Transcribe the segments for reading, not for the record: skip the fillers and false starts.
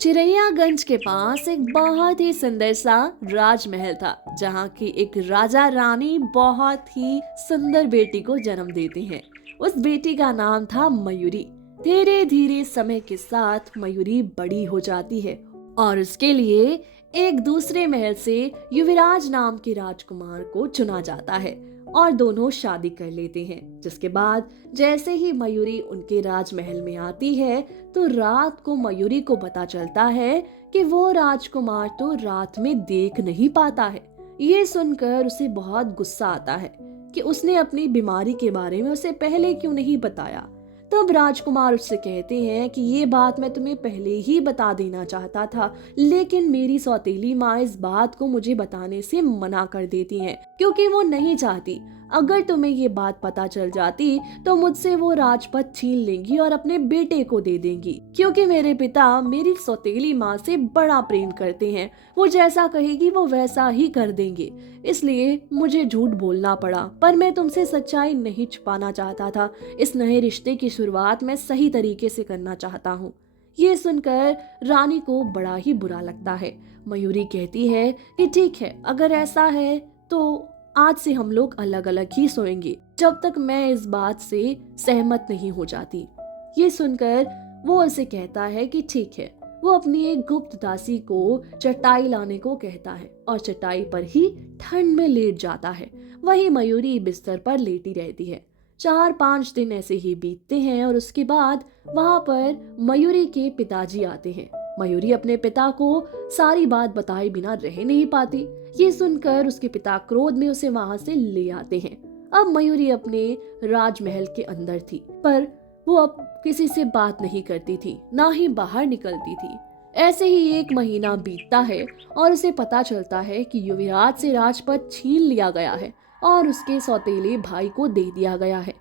चिरैयागंज के पास एक बहुत ही सुंदर सा राजमहल था, जहाँ की एक राजा रानी बहुत ही सुंदर बेटी को जन्म देते हैं। उस बेटी का नाम था मयूरी। धीरे धीरे समय के साथ मयूरी बड़ी हो जाती है और उसके लिए एक दूसरे महल से युवराज नाम के राजकुमार को चुना जाता है और दोनों शादी कर लेते हैं। जिसके बाद जैसे ही मयूरी उनके राजमहल में आती है तो रात को मयूरी को पता चलता है कि वो राजकुमार तो रात में देख नहीं पाता है। ये सुनकर उसे बहुत गुस्सा आता है कि उसने अपनी बीमारी के बारे में उसे पहले क्यों नहीं बताया। तब राजकुमार उससे कहते हैं कि ये बात मैं तुम्हें पहले ही बता देना चाहता था, लेकिन मेरी सौतेली माँ इस बात को मुझे बताने से मना कर देती हैं, क्योंकि वो नहीं चाहती अगर तुम्हें ये बात पता चल जाती तो मुझसे वो राजपद छीन लेंगी और अपने बेटे को दे देंगी, क्योंकि मेरे पिता मेरी सौतेली माँ से बड़ा प्रेम करते हैं। वो जैसा कहेगी वो वैसा ही कर देंगे। इसलिए मुझे झूठ बोलना पड़ा, पर मैं तुमसे सच्चाई नहीं छुपाना चाहता था। इस नए रिश्ते की शुरुआत मैं सही तरीके से करना चाहता हूँ। ये सुनकर रानी को बड़ा ही बुरा लगता है। मयूरी कहती है कि ठीक है, अगर ऐसा है तो आज से हम लोग अलग अलग ही सोएंगे, जब तक मैं इस बात से सहमत नहीं हो जाती। ये सुनकर वो उसे कहता है कि ठीक है। वो अपनी एक गुप्त दासी को चटाई लाने को कहता है और चटाई पर ही ठंड में लेट जाता है। वही मयूरी बिस्तर पर लेटी रहती है। 4-5 दिन ऐसे ही बीतते हैं और उसके बाद वहां पर मयूरी के पिताजी आते हैं। मयूरी अपने पिता को सारी बात बताए बिना रह नहीं पाती। ये सुनकर उसके पिता क्रोध में उसे वहां से ले आते हैं। अब मयूरी अपने राजमहल के अंदर थी, पर वो अब किसी से बात नहीं करती थी, ना ही बाहर निकलती थी। ऐसे ही 1 महीना बीतता है और उसे पता चलता है कि युवराज से राजपद छीन लिया गया है और उसके सौतेले भाई को दे दिया गया है।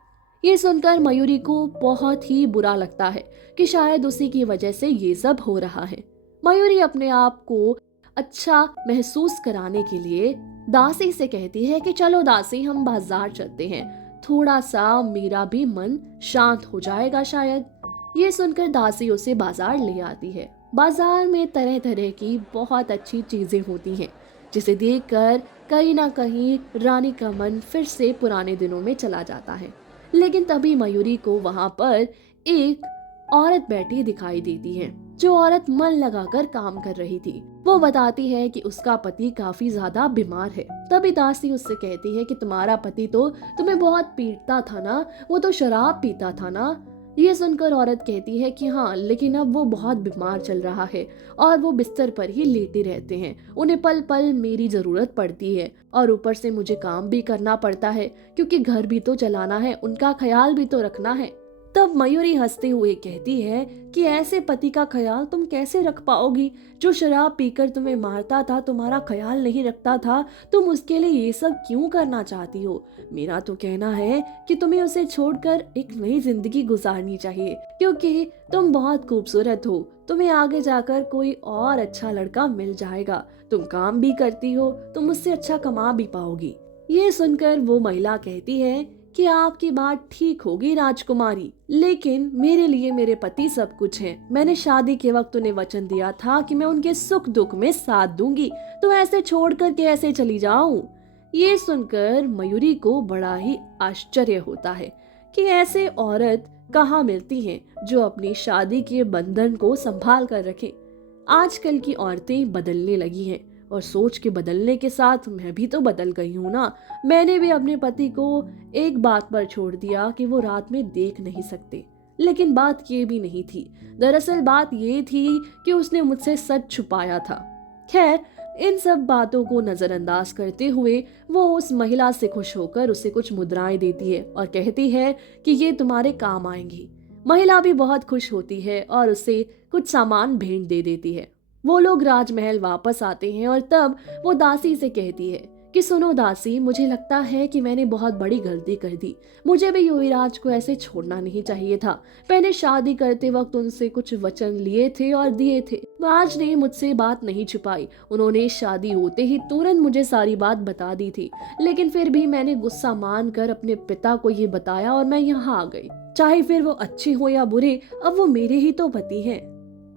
ये सुनकर मयूरी को बहुत ही बुरा लगता है कि शायद उसी की वजह से ये सब हो रहा है। मयूरी अपने आप को अच्छा महसूस कराने के लिए दासी से कहती है कि चलो दासी, हम बाजार चलते हैं, थोड़ा सा मेरा भी मन शांत हो जाएगा शायद। ये सुनकर दासी उसे बाजार ले आती है। बाजार में तरह तरह की बहुत अच्छी चीजें होती हैं, जिसे देखकर कहीं ना कहीं रानी का मन फिर से पुराने दिनों में चला जाता है। लेकिन तभी मयूरी को वहां पर एक औरत बैठी दिखाई देती है। जो औरत मन लगाकर काम कर रही थी, वो बताती है कि उसका पति काफी ज्यादा बीमार है। तभी दासी उससे कहती है कि तुम्हारा पति तो तुम्हें बहुत पीटता था ना, वो तो शराब पीता था ना। ये सुनकर औरत कहती है कि हाँ, लेकिन अब वो बहुत बीमार चल रहा है और वो बिस्तर पर ही लेटे रहते हैं। उन्हें पल पल मेरी जरूरत पड़ती है और ऊपर से मुझे काम भी करना पड़ता है, क्योंकि घर भी तो चलाना है, उनका ख्याल भी तो रखना है। तब मयूरी हंसते हुए कहती है कि ऐसे पति का ख्याल तुम कैसे रख पाओगी, जो शराब पीकर तुम्हें मारता था, तुम्हारा ख्याल नहीं रखता था, तुम उसके लिए ये सब क्यों करना चाहती हो। मेरा तो कहना है कि तुम्हें उसे छोड़कर एक नई जिंदगी गुजारनी चाहिए, क्योंकि तुम बहुत खूबसूरत हो, तुम्हें आगे जाकर कोई और अच्छा लड़का मिल जाएगा, तुम काम भी करती हो, तुम उससे अच्छा कमा भी पाओगी। ये सुनकर वो महिला कहती है कि आपकी बात ठीक होगी राजकुमारी, लेकिन मेरे लिए मेरे पति सब कुछ हैं। मैंने शादी के वक्त उन्हें वचन दिया था कि मैं उनके सुख दुख में साथ दूंगी, तो ऐसे छोड़कर कैसे चली जाऊं। ये सुनकर मयूरी को बड़ा ही आश्चर्य होता है कि ऐसे औरत कहाँ मिलती हैं जो अपनी शादी के बंधन को संभाल कर रखे। आजकल की औरतें बदलने लगी हैं और सोच के बदलने के साथ मैं भी तो बदल गई हूँ ना। मैंने भी अपने पति को एक बात पर छोड़ दिया कि वो रात में देख नहीं सकते, लेकिन बात ये भी नहीं थी। दरअसल बात ये थी कि उसने मुझसे सच छुपाया था। खैर, इन सब बातों को नजरअंदाज करते हुए वो उस महिला से खुश होकर उसे कुछ मुद्राएं देती है और कहती है कि ये तुम्हारे काम आएंगी। महिला भी बहुत खुश होती है और उसे कुछ सामान भेंट दे देती है। वो लोग राजमहल वापस आते हैं और तब वो दासी से कहती है कि सुनो दासी, मुझे लगता है कि मैंने बहुत बड़ी गलती कर दी। मुझे भी युवराज को ऐसे छोड़ना नहीं चाहिए था। मैंने शादी करते वक्त उनसे कुछ वचन लिए थे और दिए थे। राज ने मुझसे बात नहीं छुपाई, उन्होंने शादी होते ही तुरंत मुझे सारी बात बता दी थी, लेकिन फिर भी मैंने गुस्सा मान कर अपने पिता को ये बताया और मैं यहाँ आ गई। चाहे फिर वो अच्छे हो या बुरे, अब वो मेरे ही तो पति हैं।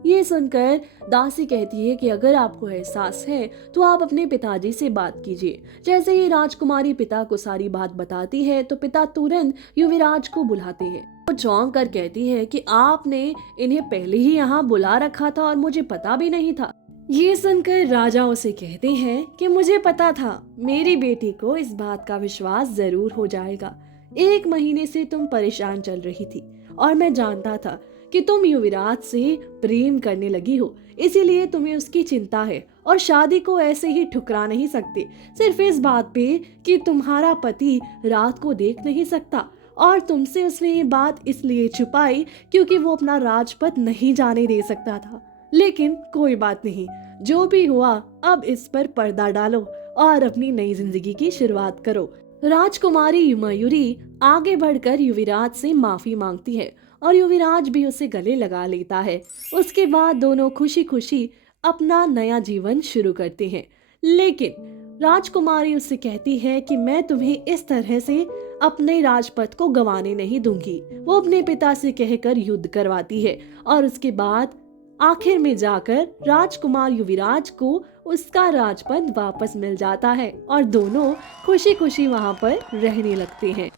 ये सुनकर दासी कहती है कि अगर आपको एहसास है तो आप अपने पिताजी से बात कीजिए। जैसे ही राजकुमारी पिता को सारी बात बताती है तो पिता तुरंत युवराज को बुलाते हैं। वो चौंक कर कहती है कि आपने इन्हें पहले ही यहाँ बुला रखा था और मुझे पता भी नहीं था। ये सुनकर राजा उसे कहते हैं कि मुझे पता था मेरी बेटी को इस बात का विश्वास जरूर हो जाएगा। 1 महीने से तुम परेशान चल रही थी और मैं जानता था कि तुम युवराज से प्रेम करने लगी हो, इसीलिए तुम्हें उसकी चिंता है और शादी को ऐसे ही ठुकरा नहीं सकते सिर्फ इस बात पे कि तुम्हारा पति रात को देख नहीं सकता और तुमसे उसने ये बात इसलिए छुपाई क्योंकि वो अपना राजपद नहीं जाने दे सकता था। लेकिन कोई बात नहीं, जो भी हुआ अब इस पर पर्दा डालो और अपनी नई जिंदगी की शुरुआत करो। राजकुमारी मयूरी आगे बढ़कर युवराज से माफी मांगती है और युवराज भी उसे गले लगा लेता है। उसके बाद दोनों खुशी खुशी अपना नया जीवन शुरू करते हैं। लेकिन राजकुमारी उससे कहती है कि मैं तुम्हें इस तरह से अपने राजपथ को गंवाने नहीं दूंगी। वो अपने पिता से कहकर युद्ध करवाती है और उसके बाद आखिर में जाकर राजकुमार युवराज को उसका राजपद वापस मिल जाता है और दोनों खुशी खुशी वहां पर रहने लगते हैं।